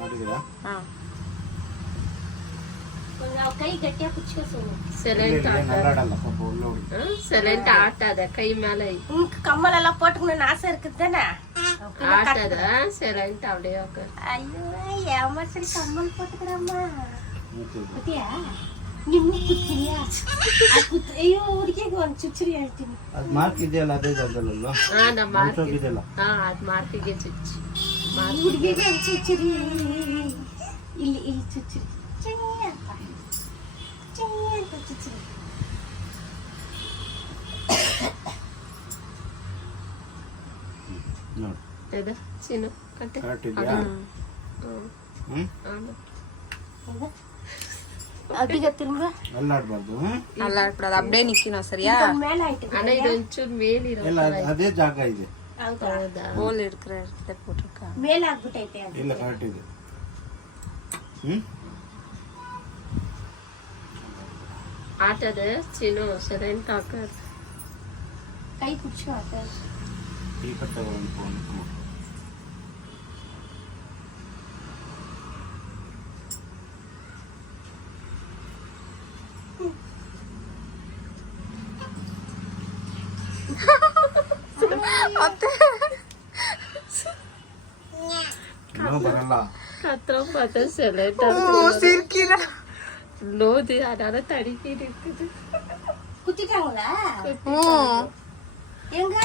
ಮಾಡಿದೀರಾ? ಕೈ ಗಟ್ಟಿಯಾಗಿ ಕುಚ್ಕೋ ಸೋನು. ಸೈಲೆಂಟ್ ನಲ್ಲಾಡಲ್ಲ ಸ್ವಲ್ಪ ಉಳ್ಳೋಡಿ. ಸೈಲೆಂಟ್ ಆಟದ ಕೈ ಮೇಲೆ ಕಮ್ಮಲೆಲ್ಲ போட்டுக்கணும் நான் ஆசை இருக்குதானே ஆட்டத சைலண்ட் அப்படியே ஓகே. ஐயோ ஏமாச்சி கம்மல் போட்டுக்கறம்மா. குட்டியா ನಿಮ್ಮ ಕುತ್ತಿಯಾ ಕುತ್ತಿ ಅಯ್ಯೋ ಹುಡುಗಿಗೆ ಒಂದು ಚುಚ್ಚುರಿ ಹೇಳ್ತೀನಿ. ಅದು ಮಾರ್ಕ್ ಇದೆಯಲ್ಲ ಅದೇ ಜಾಗದಲ್ಲಲ್ವಾ? ಹಾ ನಮ್ಮ ಮಾರ್ಕ್ ಇದೆಯಲ್ಲ. ಹಾ ಅದು ಮಾರ್ಕಿಗೆ ಚುಚ್ಚಿ ಹುಡುಗಿಗೆ ಒಂದು ಚುಚ್ಚುರಿ ಇಲ್ಲಿ ಇಲ್ಲಿ ಚುಚ್ಚುರಿ ಚಿನ್ನಪ್ಪ ಚಿನ್ನ ಚುಚ್ಚುರಿ. ನೋಡಿ ಇದು ಚಿನ್ನು ಕಟ್ಟೆ ಕಟ್ಟಿದ್ಯಾ? ಅದಿಗೆ ತಿನ್ಬ ಅಲ್ಲಾಡಬಾರ್ದು. ಅಲ್ಲಾಡ್ಬಿಡೋದು ಅಬ್ಡೇ ನಿಕ್ಕಿನೋ ಸರಿಯಾ? ಮೇಲೆ ಆಯ್ತು ಅಣ್ಣ ಇದು ಒಂಚೂರು ಮೇಲಿರೋ ಇಲ್ಲ ಅದೇ ಜಾಗ ಇದೆ. ಹೌದಾ ಬೋಲ್ ಇಡ್ಕರೆ ಪೋಟ್ರಕ ಮೇಲೆ ಆಗ್ಬಿಟ್ಟೈತೆ ಅದು. ಇಲ್ಲ ಕರೆಕ್ಟ್ ಇದೆ. ಆಟದ ಚಿನ್ನು ಸೈಲೆಂಟ್ ಹಾಕರ್ ಕೈ ಕುಚ್ಕೋ ಆತ. ಈ ಕಟ್ಟೆ ಒಂದು ಫೋನ್ ಬರಲ್ಲ. கத்திரம் சைலண்ட் சிரிக்கிற லோது அதனால தடுக்கி இருக்குது. குத்திட்டாங்களா? எங்க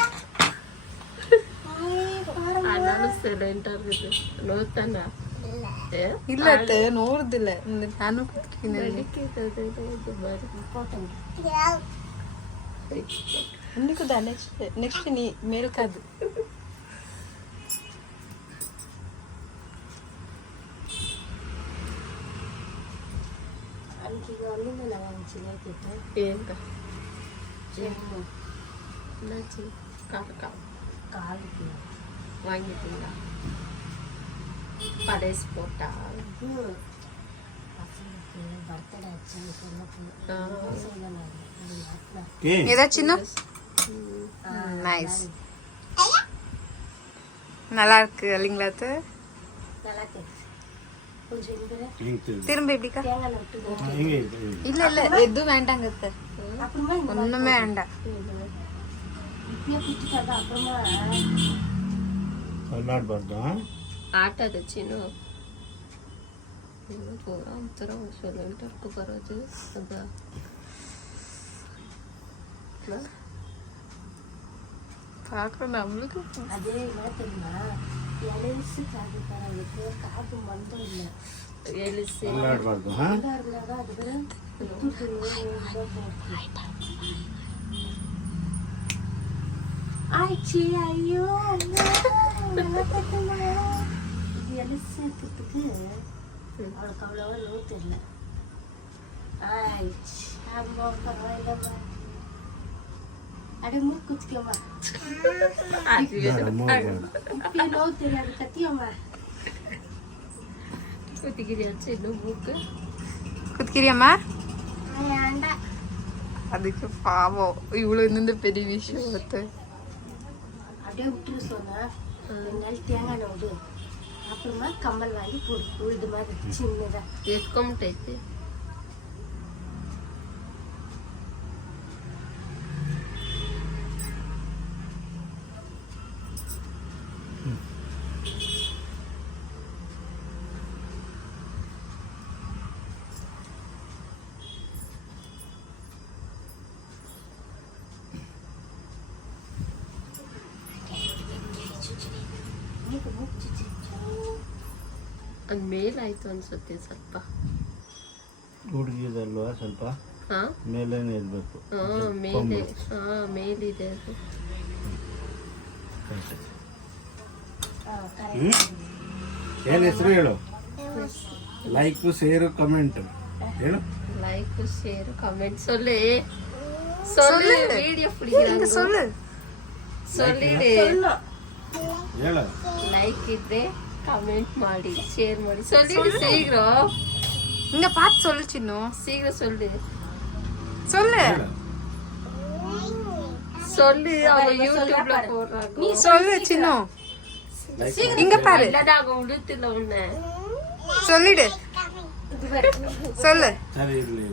அதனால சைலண்டா இருக்குது. லோத்தானா ಇಲ್ಲ ನೋಡುದಿಲ್ಲ ನಾನು ಕುತ್ಕಿನ ಇನ್ನಿಕುದ ನೆಕ್ಸ್ಟ್ ನೀ ಮೇಲ್ಕದು ఏంట காலுக்கு வாங்கிட்டீங்களா? படைஸ் போட்டா பசங்களுக்கு பர்த்டே ஆச்சுன்னு ஏதாச்சும் நைஸ் நல்லா இருக்கு இல்லைங்களா? அது நல்லா கேட்குது. கொஞ்சம் திரும்ப எப்படிக்கா? இல்ல இல்ல எதுவும் வேண்டாங்க சார். அப்புறமா ஒண்ணுமே வேண்டாம். இப்பயே குத்திட்டாங்க. அப்புறமா ಅಲ್ಲಾಡಬಾರ್ದು. ಆಟದ ಚಿನ್ನು ಒಂಥರ ಸೈಲೆಂಟ್ ಬರೋದು ಅದ பார்க்க நம்மளுக்கு அதே என்ன தெரியுமா, எலிசு காது தரவுக்கு காது மந்தம் இல்லை. ಎಲಿಸಿ ಅಲ್ಲಾಡಬಾರ್ದು. இருந்தாதான் அதுக்கு ஆயிடுச்சு. ஐயோ இது எலிசு துட்டுக்கு அவளுக்கு அவ்வளோவா நோ தெரியல. ஆயிடுச்சு. அம்மா பரவாயில்லம்மா. அடி மூக்கு குத்திக்கம்மா. இப்பயே நோ தெரியாது கத்தியம்மா. ಕುತ್ತಿಗಿರಿ ಚಿನ್ನು ಮೂಕು குத்திக்கிறியம்மா? ஏண்டா அதுக்கு பாவம் இவ்வளவு இந்த பெரிய விஷயம் வந்து அப்படியே விட்டுரு சொன்னா ரெண்டு தேங்காய் எண்ணெய் விடு. அப்புறமா கம்மல் வாங்கி போடு. உழுது மாதிரி சின்னதா ಎತ್ಕೊಂಬಿಟ್ಟೈತಿ. ಅದು ಮೇಲಾಯ್ತು ಅನ್ಸುತ್ತೆ ಸ್ವಲ್ಪ. ಹುಡುಗಿದಲ್ವಾ ಸ್ವಲ್ಪ ಹಾ ಮೇಲೇನೆ ಇರಬೇಕು. ಮೇಲೆ ಮೇಲಿದೆ ಅದು. ಏನು ಹೆಸರು ಹೇಳು? ಲೈಕ್ ಶೇರ್ ಕಮೆಂಟ್ ಹೇಳು. லைக் ஷேர் கமெண்ட் சொல்லு சொல்லு வீடியோ பிடிக்கிறாங்க சொல்லு சொல்லிடு. ಹೇಳು. லைக் ಇದ್ರೆ ಕಮೆಂಟ್ ಮಾಡಿ ಶೇರ್ ಮಾಡಿ சொல்லிடு சீக்கிரம். இங்க பார்த்து சொல்லு சின்னு. சீக்கிரம் சொல்லு சொல்லு ಹೇಳು. சொல்லு அவங்க யூடியூப்ல போடுறாங்க. நீ சொல்லு சின்னு. இங்க பாரு. இல்லடா அவங்க விடுத்துல உன்ன சொல்லிடு இது பாரு. சொல்லு சரி, ಇರ್ಲಿ